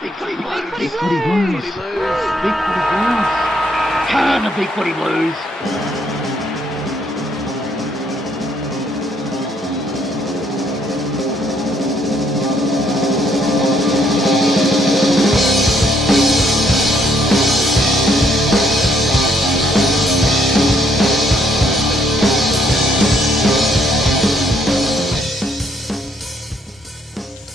Big Footy Blues. Big Footy Blues. Big Footy Blues. Turn the Big Footy Blues.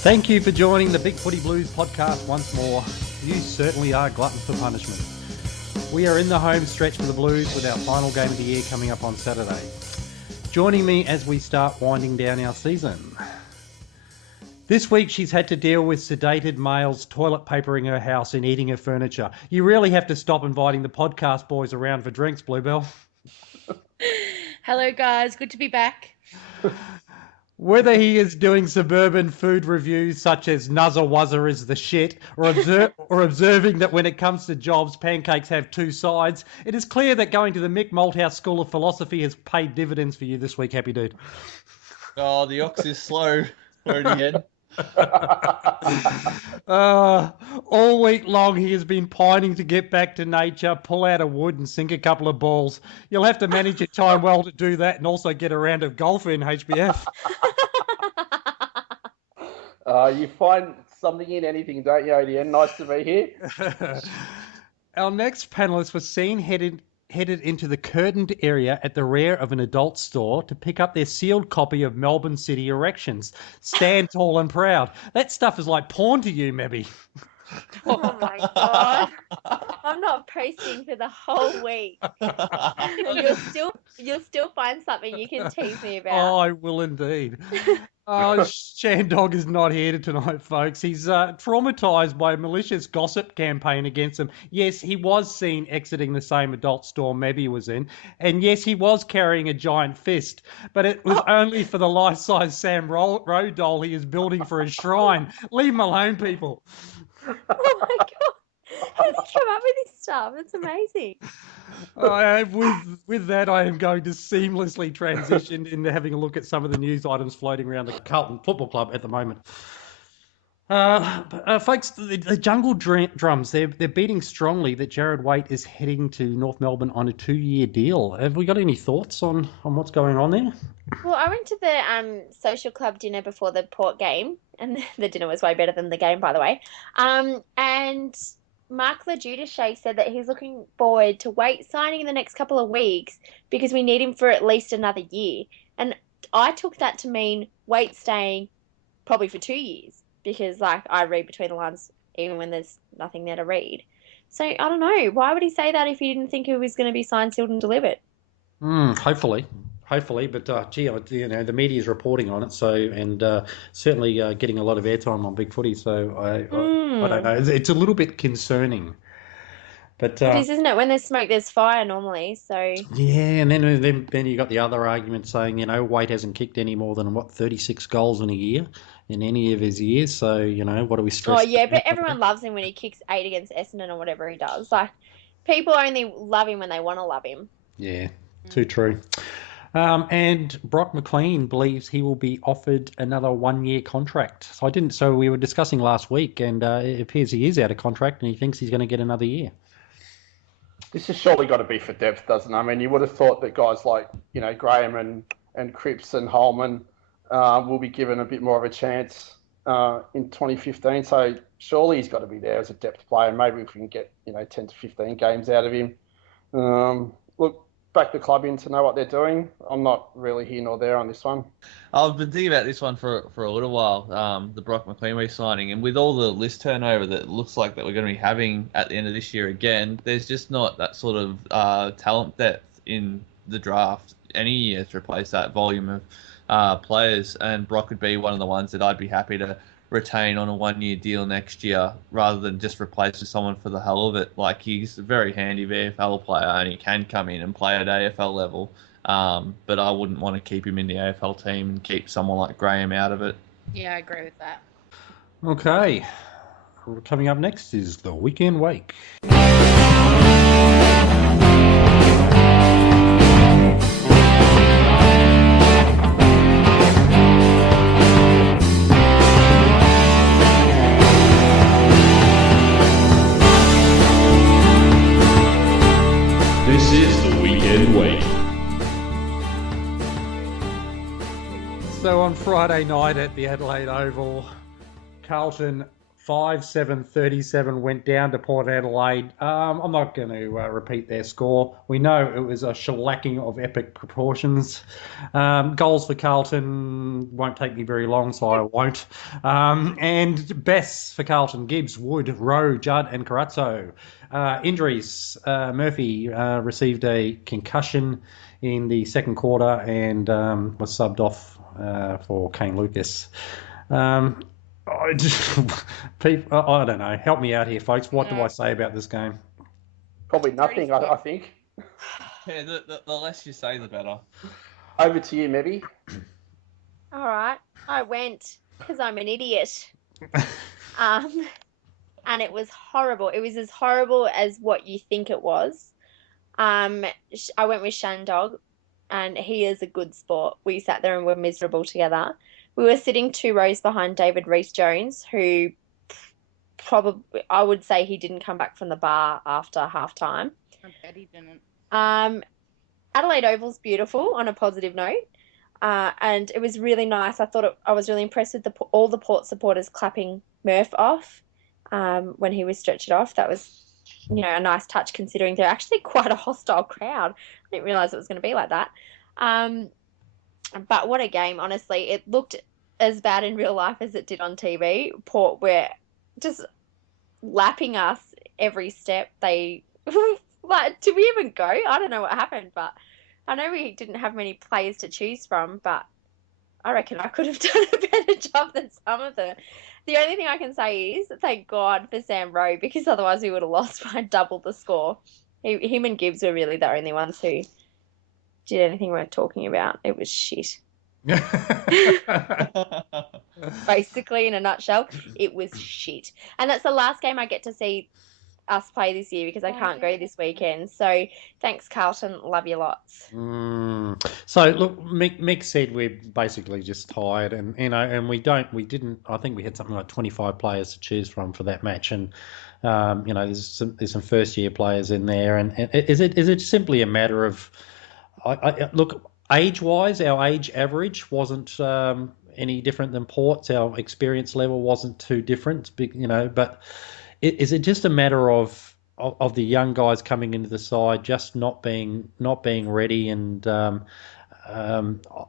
Thank you for joining the Big Footy Blues podcast once more. You certainly are gluttons for punishment. We are in the home stretch for the Blues with our final game of the year coming up on Saturday. Joining me as we start winding down our season. This week she's had to deal with sedated males toilet papering her house and eating her furniture. You really have to stop inviting the podcast boys around for drinks, BlueBelle. Hello guys, good to be back. Whether he is doing suburban food reviews such as Nuzza Wuzza is the shit, or observing that when it comes to jobs, pancakes have two sides, it is clear that going to the Mick Malthouse School of Philosophy has paid dividends for you this week, happy dude. Oh, the ox is slow. Already in. All week long he has been pining to get back to nature, pull out a wood and sink a couple of balls. You'll have to manage your time well to do that and also get a round of golf in, HBF. You find something in anything, don't you, ADN? Nice to be here. Our next panellist was seen headed into the curtained area at the rear of an adult store to pick up their sealed copy of Melbourne City Erections. Stand tall and proud. That stuff is like porn to you, Mebby. Oh my god. I'm not posting for the whole week. You'll still find something you can tease me about. Oh, I will indeed. Shandog is not here tonight, folks. He's traumatised by a malicious gossip campaign against him. Yes, he was seen exiting the same adult store Mebby was in. And yes, he was carrying a giant fist. But it was only for the life-size Sam Rowe doll he is building for his shrine. Leave him alone, people. Oh my god. How did you come up with this stuff? It's amazing. With that, I am going to seamlessly transition into having a look at some of the news items floating around the Carlton Football Club at the moment. Folks, the Jungle Drums, they're beating strongly that Jarrad Waite is heading to North Melbourne on a 2-year deal. Have we got any thoughts on what's going on there? Well, I went to the social club dinner before the Port game, and the dinner was way better than the game, by the way. And Mark Lejudice said that he's looking forward to Waite signing in the next couple of weeks because we need him for at least another year. And I took that to mean Waite staying probably for 2 years because, like, I read between the lines even when there's nothing there to read. So, I don't know. Why would he say that if he didn't think it was going to be signed, sealed and delivered? Hopefully, but the media is reporting on it, and certainly getting a lot of airtime on Big Footy. So I don't know. It's a little bit concerning. But it is, isn't it? When there's smoke, there's fire normally. So yeah, and then you got the other argument saying Waite hasn't kicked any more than 36 goals in a year in any of his years. So what do we stress? Oh yeah, but everyone loves him when he kicks 8 against Essendon or whatever he does. Like people only love him when they want to love him. Yeah. Too true. And Brock McLean believes he will be offered another 1-year contract. So we were discussing last week, and it appears he is out of contract, and he thinks he's going to get another year. This has surely got to be for depth, doesn't it? I mean, you would have thought that guys like Graham and Cripps and Holman will be given a bit more of a chance in 2015. So surely he's got to be there as a depth player. Maybe if we can get 10 to 15 games out of him. Look. Back the club in to know what they're doing. I'm not really here nor there on this one. I've been thinking about this one for a little while, the Brock McLean re-signing, and with all the list turnover that it looks like that we're going to be having at the end of this year again, there's just not that sort of talent depth in the draft any year to replace that volume of players, and Brock would be one of the ones that I'd be happy to retain on a 1-year deal next year rather than just replace with someone for the hell of it. Like, he's a very handy VFL player and he can come in and play at AFL level, but I wouldn't want to keep him in the AFL team and keep someone like Graham out of it. Yeah, I agree with that. Okay. Coming up next is the Weekend Wake. So on Friday night at the Adelaide Oval, Carlton 5-7-37 went down to Port Adelaide. I'm not going to repeat their score. We know it was a shellacking of epic proportions. Goals for Carlton won't take me very long, so I won't. And best for Carlton: Gibbs, Wood, Rowe, Judd, and Carazzo. Injuries: Murphy received a concussion in the second quarter and was subbed off for Kane Lucas. I don't know. Help me out here, folks. What do I say about this game? Probably nothing, I think. Yeah, the less you say, the better. Over to you, Mebby. All right. I went because I'm an idiot. And it was horrible. It was as horrible as what you think it was. I went with Shandog, and he is a good sport. We sat there and were miserable together. We were sitting 2 rows behind David Rees-Jones, who probably, I would say he didn't come back from the bar after halftime. I bet he didn't. Adelaide Oval's beautiful on a positive note. And it was really nice. I was really impressed with all the Port supporters clapping Murph off when he was stretched off. That was, a nice touch considering they're actually quite a hostile crowd. I didn't realise it was going to be like that. But what a game, honestly. It looked as bad in real life as it did on TV. Port were just lapping us every step. They, did we even go? I don't know what happened, but I know we didn't have many players to choose from, but I reckon I could have done a better job than some of them. The only thing I can say is thank God for Sam Rowe, because otherwise we would have lost by double the score. Him and Gibbs were really the only ones who did anything worth talking about. It was shit. Basically, in a nutshell, it was shit. And that's the last game I get to see us play this year because I can't go this weekend. So thanks, Carlton. Love you lots. So look, Mick said we're basically just tired, and we didn't. I think we had something like 25 players to choose from for that match, and there's some first year players in there, and is it simply a matter of look, age-wise, our age average wasn't any different than Port's. Our experience level wasn't too different, but is it just a matter of the young guys coming into the side just not being ready, and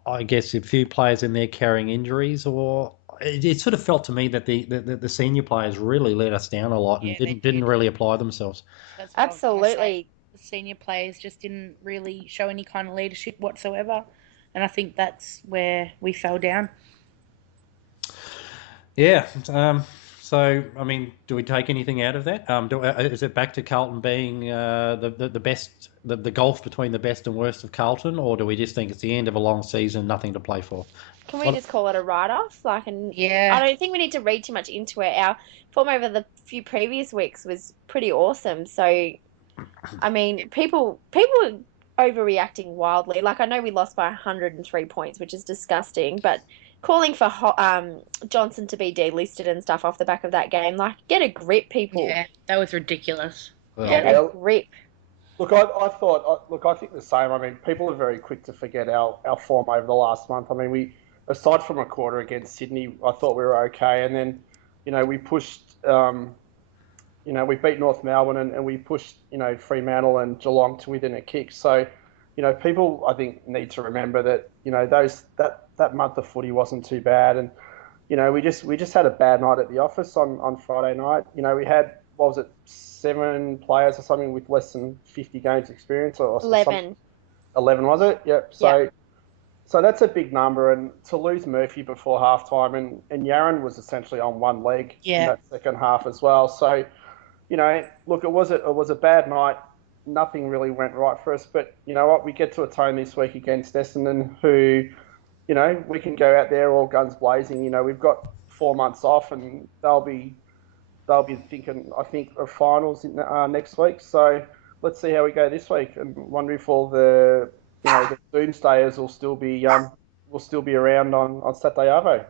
I guess a few players in there carrying injuries, or it sort of felt to me that the senior players really let us down a lot and didn't really apply themselves. That's what Absolutely. the senior players just didn't really show any kind of leadership whatsoever, and I think that's where we fell down. Yeah. So, I mean, do we take anything out of that? Is it back to Carlton being the best, the gulf between the best and worst of Carlton, or do we just think it's the end of a long season, nothing to play for? Can we just call it a write-off? Yeah. I don't think we need to read too much into it. Our form over the few previous weeks was pretty awesome. So, I mean, people are overreacting wildly. I know we lost by 103 points, which is disgusting, but calling for Johnson to be delisted and stuff off the back of that game, get a grip, people. Yeah, that was ridiculous. Get a grip. Look, I think the same. I mean, people are very quick to forget our form over the last month. I mean, we, aside from a quarter against Sydney, I thought we were okay. And then, we pushed, we beat North Melbourne and we pushed, Fremantle and Geelong to within a kick. So, people, I think, need to remember that, that month of footy wasn't too bad. And, we just had a bad night at the office on Friday night. We had, 7 players or something with less than 50 games experience, or 11. 11 was it? Yep. So that's a big number, and to lose Murphy before halftime, and Jarrad was essentially on one leg in that second half as well. So, look, it was a bad night. Nothing really went right for us, but you know what? We get to atone this week against Essendon, who, we can go out there all guns blazing. We've got 4 months off, and they'll be thinking, I think, of finals next week. So let's see how we go this week, and wonder if all the doomsdayers will still be around on Saturday Arvo.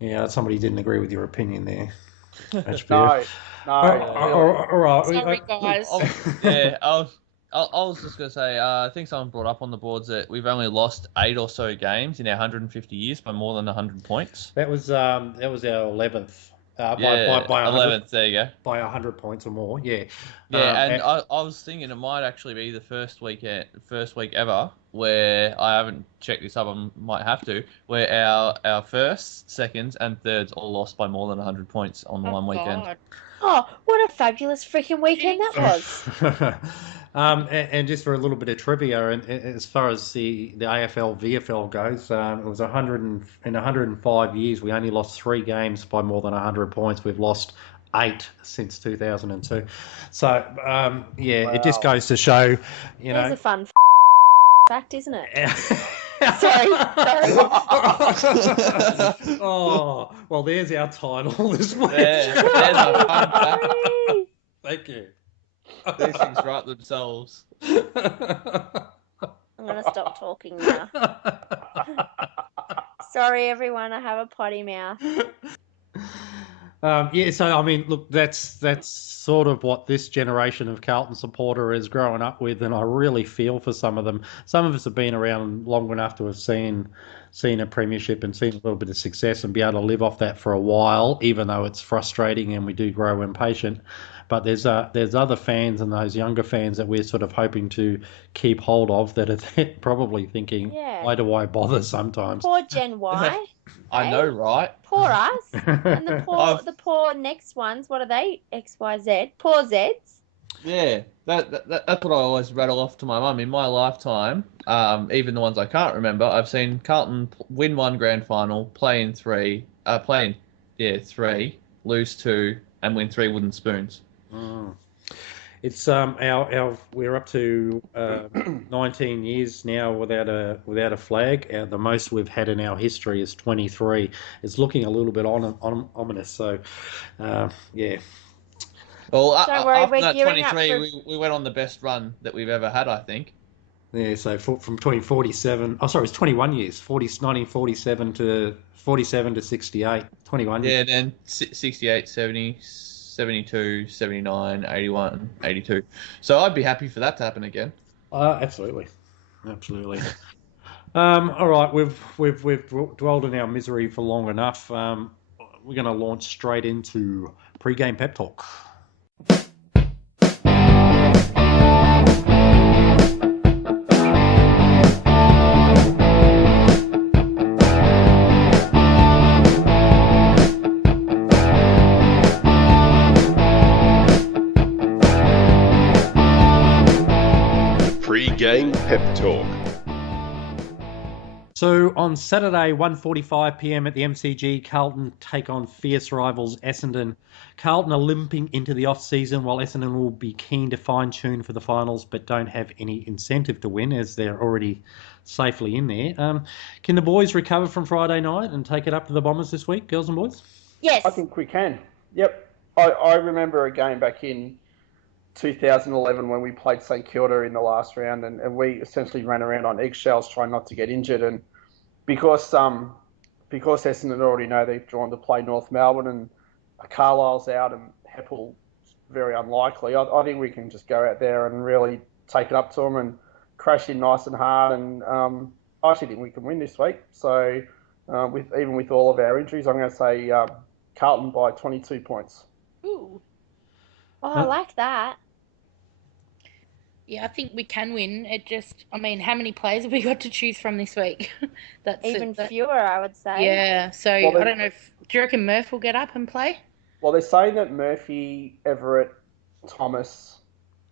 Yeah, somebody didn't agree with your opinion there. No. All right. Sorry, guys. I I was just going to say, I think someone brought up on the boards that we've only lost 8 or so games in our 150 years by more than 100 points. That was our 11th. By 11th, there you go. By 100 points or more, yeah. Yeah, I was thinking it might actually be the first week ever where I haven't checked this up. I might have to. Where our first, seconds, and thirds all lost by more than 100 points on one weekend. God. Oh, what a fabulous freaking weekend that was. And just for a little bit of trivia, and as far as the AFL VFL goes, it was 105 years. We only lost 3 games by more than 100 points. We've lost 8 since 2002. So It just goes to show, There's a fun fact, isn't it? Sorry. Sorry. Oh, well, there's our title this week. There's a fun fact. Thank you. These things write themselves. I'm going to stop talking now. Sorry, everyone. I have a potty mouth. So I mean, look, that's sort of what this generation of Carlton supporter is growing up with, and I really feel for some of them. Some of us have been around long enough to have seen a premiership and seen a little bit of success and be able to live off that for a while, even though it's frustrating and we do grow impatient. But there's other fans and those younger fans that we're sort of hoping to keep hold of that are probably thinking, why do I bother sometimes? Poor Gen Y. I know, right? Poor us. And the poor next ones, what are they? X, Y, Z. Poor Zs. Yeah, that's what I always rattle off to my mum. In my lifetime, even the ones I can't remember, I've seen Carlton win 1 grand final, play in 3, lose 2, and win 3 wooden spoons. It's we're up to 19 years now without a flag. The most we've had in our history is 23. It's looking a little bit ominous. So, yeah. Well, Don't worry, after we're that gearing up 23, we went on the best run that we've ever had, I think. Yeah. So from 2047. Oh, sorry, it's 21 years. 1947 to 68. 21 years. Yeah, then 68, 70. 72, 79, 81, 82. So I'd be happy for that to happen again. Absolutely. All right, we've dwelled in our misery for long enough. We're going to launch straight into pre-game pep talk. Pre-game pep talk. So on Saturday, 1:45 p.m. at the MCG, Carlton take on fierce rivals Essendon. Carlton are limping into the off-season, while Essendon will be keen to fine-tune for the finals, but don't have any incentive to win as they're already safely in there. Can the boys recover from Friday night and take it up to the Bombers this week, girls and boys? Yes. I think we can. Yep. I remember a game back in 2011 when we played St Kilda in the last round, and we essentially ran around on eggshells trying not to get injured. And because Essendon already know they've drawn to play North Melbourne and Carlisle's out and Heppel's very unlikely, I think we can just go out there and really take it up to them and crash in nice and hard. And I actually think we can win this week. So with all of our injuries, I'm going to say Carlton by 22 points. Ooh. Oh, I like that. Yeah, I think we can win. How many players have we got to choose from this week? That's Even fewer, I would say. Yeah, so I don't know do you reckon Murph will get up and play? Well, they're saying that Murphy, Everett, Thomas,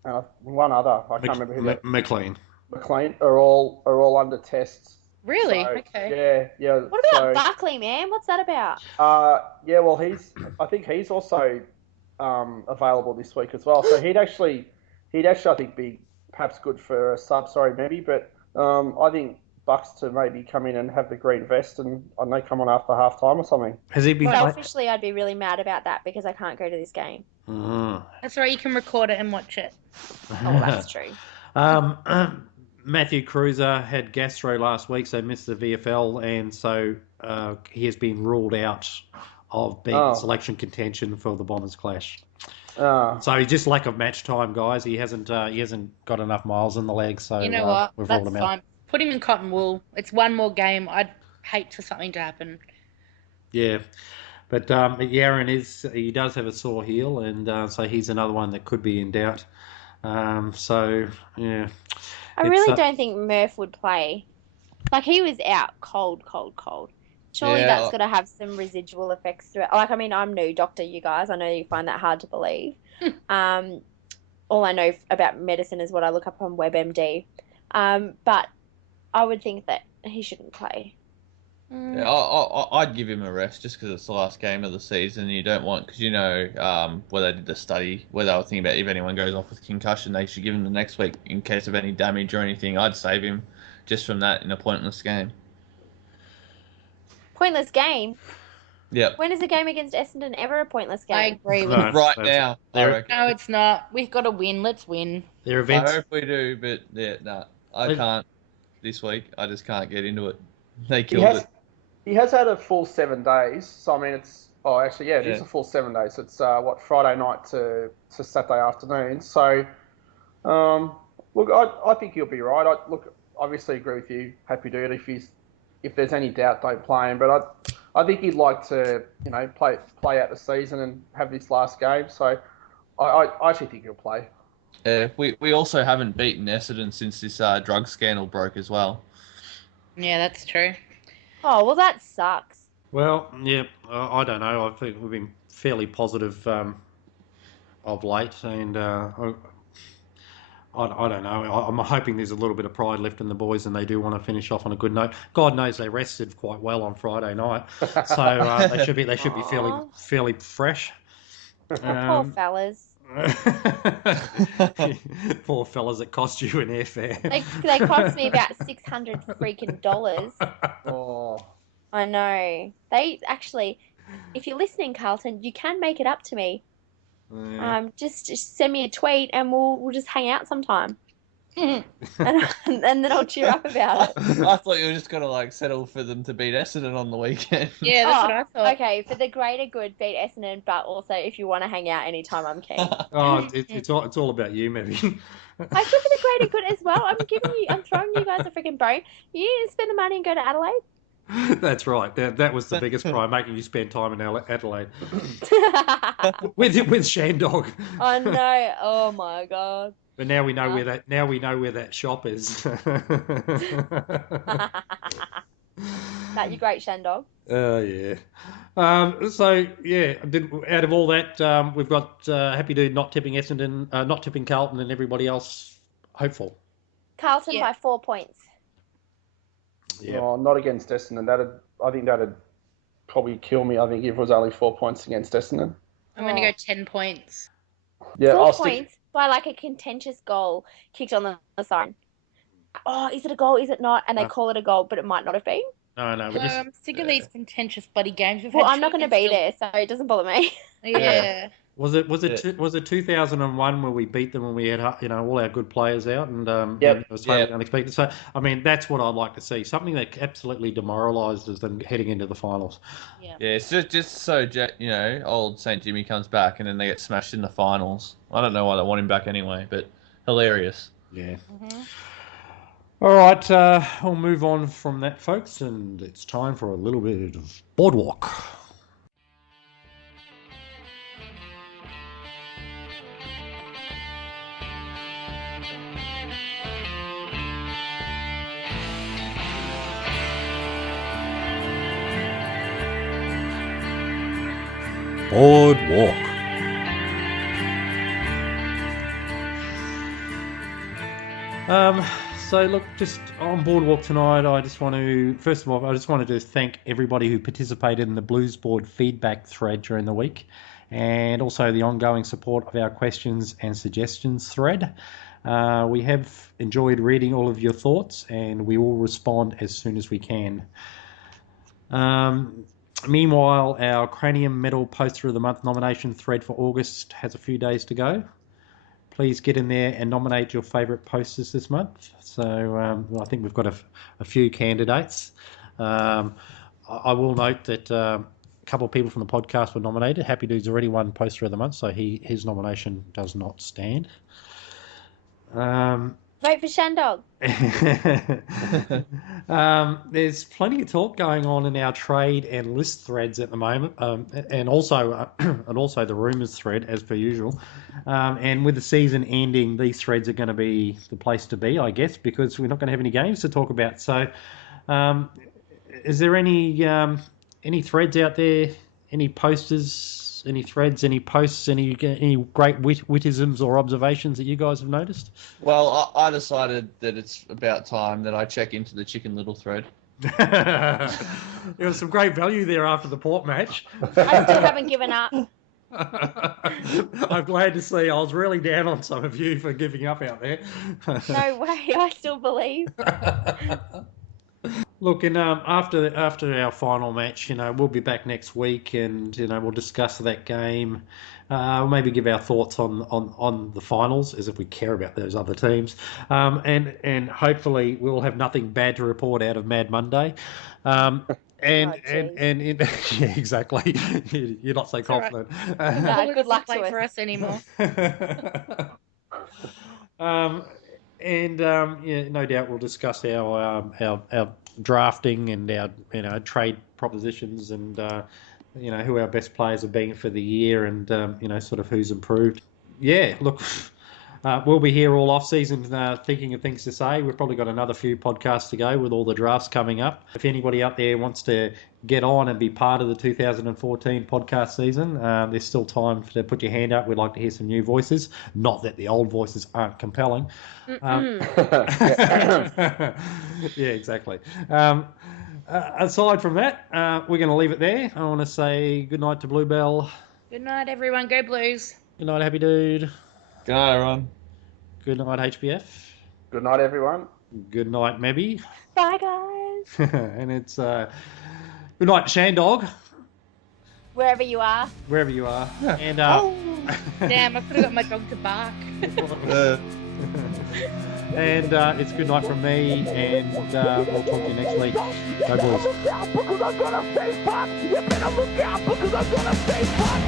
and one other, I can't remember who McLean are all under tests. Really? So, okay. Yeah. What about Buckley, man? What's that about? Well, I think he's also available this week as well. So he'd actually I think be perhaps good for a sub. Sorry, Mebby, but I think Bucks to maybe come in and have the green vest and I don't know, come on after half time or something. Has he been? Selfishly, I'd be really mad about that because I can't go to this game. That's right. You can record it and watch it. Oh, that's true. Matthew Cruiser had gastro last week, so missed the VFL, and so he has been ruled out of being selection contention for the Bombers clash. So he's just lack of match time, guys. He hasn't got enough miles in the leg. So You know what? we've That's ruled him fine. out. Put him in cotton wool. It's one more game. I'd hate for something to happen. Yeah. But Jarrad he does have a sore heel, and so he's another one that could be in doubt. So yeah, I really don't think Murph would play. Like, he was out cold. Surely that's got to have some residual effects to it. Like, I mean, I'm new, doctor, you guys. I know you find that hard to believe. All I know about medicine is what I look up on WebMD. But I would think that he shouldn't play. Yeah, I'd give him a rest just because it's the last game of the season. You don't want, because where they did the study, where they were thinking about if anyone goes off with concussion, they should give him the next week in case of any damage or anything. I'd save him just from that in a pointless game. Pointless game? Yep. When is a game against Essendon ever a pointless game? I agree with you. Right now. No, it's not. We've got to win. Let's win. Their events. I hope we do, but I can't this week. I just can't get into it. They killed it. He has had a full 7 days. So, I mean, it is a full 7 days. It's, Friday night to Saturday afternoon. So, look, I think he'll be right. I obviously agree with you, Happy Dude. If there's any doubt, don't play him. But I think he'd like to, play out the season and have this last game. So, I actually think he'll play. Yeah, we also haven't beaten Essendon since this drug scandal broke as well. Yeah, that's true. Oh, well, that sucks. Well, yeah, I don't know. I think we've been fairly positive of late, and I don't know. I'm hoping there's a little bit of pride left in the boys, and they do want to finish off on a good note. God knows they rested quite well on Friday night, so they should be fairly fresh. Poor fellas. Poor fellas, it cost you an airfare. They cost me about $600 freaking dollars. Oh. I know. They actually, if you're listening, Carlton, you can make it up to me. Yeah. Just send me a tweet and we'll just hang out sometime. and then I'll cheer up about it. I thought you were just gonna settle for them to beat Essendon on the weekend. Yeah, that's what I thought. Okay, for the greater good, beat Essendon, but also if you want to hang out anytime, I'm keen. It's all about you, Mebby. I feel for the greater good as well. I'm throwing you guys a freaking bone. You spend the money and go to Adelaide. That's right. That was the biggest crime, making you spend time in Adelaide with Shandog. I know. Oh my god. But now we know where that shop is. That you great Shandog. Oh yeah. So yeah, out of all that, we've got Happy Dude not tipping Essendon, not tipping Carlton, and everybody else hopeful. Carlton by 4 points. Yeah. Oh, not against Essendon. I think that'd probably kill me. I think if it was only 4 points against Essendon. I'm going to go 10 points. Yeah, 4 points by a contentious goal kicked on the side. Oh, is it a goal? Is it not? And they call it a goal, but it might not have been. No. I'm sick of these contentious bloody games. I'm not going to be there, so it doesn't bother me. Yeah. Was it 2001 where we beat them when we had all our good players out and Yep. it was totally unexpected. So I mean that's what I'd like to see, something that absolutely demoralises them heading into the finals. Yeah. Yeah, it's just so old St. Jimmy comes back and then they get smashed in the finals. I don't know why they want him back anyway, but hilarious. Yeah. Mm-hmm. All right, we'll move on from that, folks, and it's time for a little bit of Boardwalk. Boardwalk. So look, just on Boardwalk tonight, I just want to thank everybody who participated in the Blues Board feedback thread during the week, and also the ongoing support of our questions and suggestions thread. We have enjoyed reading all of your thoughts, and we will respond as soon as we can. Meanwhile, our Cranium Medal Poster of the Month nomination thread for August has a few days to go. Please get in there and nominate your favourite posters this month. So I think we've got a few candidates. I will note that couple of people from the podcast were nominated. Happy Dude's already won Poster of the Month, so his nomination does not stand. Vote for Shandog. There's plenty of talk going on in our trade and list threads at the moment, and also the rumours thread as per usual. And with the season ending, these threads are going to be the place to be, I guess, because we're not going to have any games to talk about. So, is there any threads out there? Any posters? Any threads? Any posts? Any great wittisms or observations that you guys have noticed? Well, I decided that it's about time that I check into the Chicken Little thread. There was some great value there after the Port match. I still haven't given up. I'm glad to see. I was really down on some of you for giving up out there. No way. I still believe. Look, and after our final match, we'll be back next week, and we'll discuss that game. We'll maybe give our thoughts on the finals, as if we care about those other teams, and hopefully we'll have nothing bad to report out of Mad Monday. Yeah, exactly. You're not so confident. Right. No, good luck to for us anymore. No doubt we'll discuss our drafting and our trade propositions and who our best players have been for the year and sort of who's improved. Yeah, look, we'll be here all off season thinking of things to say. We've probably got another few podcasts to go with all the drafts coming up. If anybody out there wants to get on and be part of the 2014 podcast season, there's still time to put your hand up. We'd like to hear some new voices. Not that the old voices aren't compelling. Yeah, exactly. Aside from that, we're going to leave it there. I want to say good night to BlueBelle. Good night, everyone. Go Blues. Good night, Happy Dude. Good night, everyone. Good night, HBF. Good night, everyone. Good night, Mebby. Bye, guys. And it's good night, Shandog. Wherever you are. Wherever you are. And Damn, I could have got my dog to bark. And it's good night from me, and we'll talk to you next week. Go Bulls. Look out because I'm gonna stay pop. You better look out because I'm gonna stay pop.